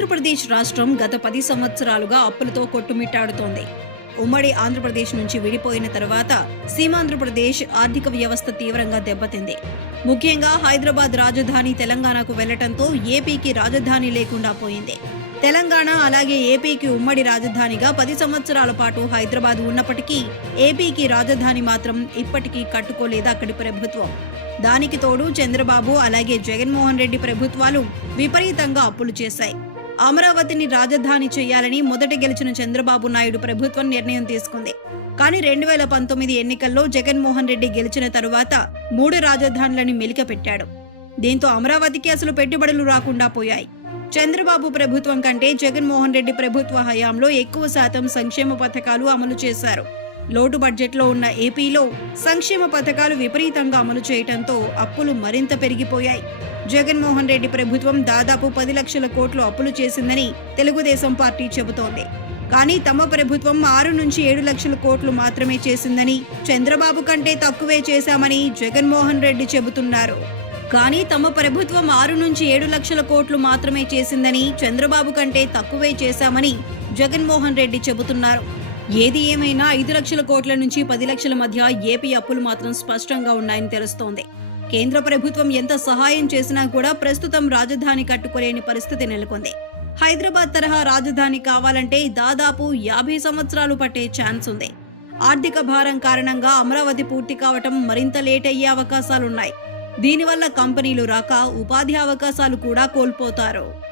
ఆంధ్రప్రదేశ్ రాష్ట్రం గత పది సంవత్సరాలుగా అప్పులతో కొట్టుమిట్టాడుతోంది. ఉమ్మడి ఆంధ్రప్రదేశ్ నుంచి విడిపోయిన తర్వాత సీమాంధ్రప్రదేశ్ ఆర్థిక వ్యవస్థ తీవ్రంగా దెబ్బతింది. ముఖ్యంగా హైదరాబాద్ రాజధాని తెలంగాణకు వెళ్ళటంతో ఏపీకి రాజధాని లేకుండా పోయింది. తెలంగాణ అలాగే ఏపీకి ఉమ్మడి రాజధానిగా పది సంవత్సరాల పాటు హైదరాబాద్ ఉన్నప్పటికీ ఏపీకి రాజధాని మాత్రం ఇప్పటికీ కట్టుకోలేదు అక్కడి ప్రభుత్వం. దానికి తోడు చంద్రబాబు అలాగే జగన్మోహన్ రెడ్డి ప్రభుత్వాలు విపరీతంగా అప్పులు చేశాయి. అమరావతిని రాజధాని చేయాలని మొదట గెలిచిన చంద్రబాబు నాయుడు ప్రభుత్వం నిర్ణయం తీసుకుంది. కానీ రెండు వేల పంతొమ్మిది ఎన్నికల్లో జగన్మోహన్ రెడ్డి గెలిచిన తరువాత మూడు రాజధానులని మెలిక పెట్టాడు దీంతో అమరావతికి అసలు పెట్టుబడులు రాకుండా పోయాయి. చంద్రబాబు ప్రభుత్వం కంటే జగన్మోహన్ రెడ్డి ప్రభుత్వ హయాంలో ఎక్కువ శాతం సంక్షేమ పథకాలు అమలు చేశారు. లోటు బడ్జెట్లో ఉన్న ఏపీలో సంక్షేమ పథకాలు విపరీతంగా అమలు చేయటంతో అప్పులు మరింత పెరిగిపోయాయి. జగన్మోహన్ రెడ్డి ప్రభుత్వం దాదాపు పది లక్షల కోట్లు అప్పులు చేసిందని తెలుగుదేశం పార్టీ చెబుతోంది. కానీ తమ ప్రభుత్వం ఆరు నుంచి ఏడు లక్షల కోట్లు మాత్రమే చేసిందని చంద్రబాబు కంటే తక్కువే చేశామని జగన్మోహన్ రెడ్డి చెబుతున్నారు. కానీ తమ ప్రభుత్వం ఆరు నుంచి ఏడు లక్షల కోట్లు మాత్రమే చేసిందని చంద్రబాబు కంటే తక్కువే చేశామని జగన్మోహన్ రెడ్డి చెబుతున్నారు. ఏది ఏమైనా ఐదు లక్షల కోట్ల నుంచి పది లక్షల మధ్య ఏపీ అప్పులు మాత్రం స్పష్టంగా ఉన్నాయని తెలుస్తోంది. కేంద్ర ప్రభుత్వం ఎంత సహాయం చేసినా కూడా ప్రస్తుతం రాజధాని కట్టుకోలేని పరిస్థితి నెలకొంది. హైదరాబాద్ తరహా రాజధాని కావాలంటే దాదాపు యాభై సంవత్సరాలు పట్టే ఛాన్స్ ఉంది. ఆర్థిక భారం కారణంగా అమరావతి పూర్తి కావటం మరింత లేట్ అయ్యే అవకాశాలున్నాయి. దీనివల్ల కంపెనీలు రాక ఉపాధి అవకాశాలు కూడా కోల్పోతారు.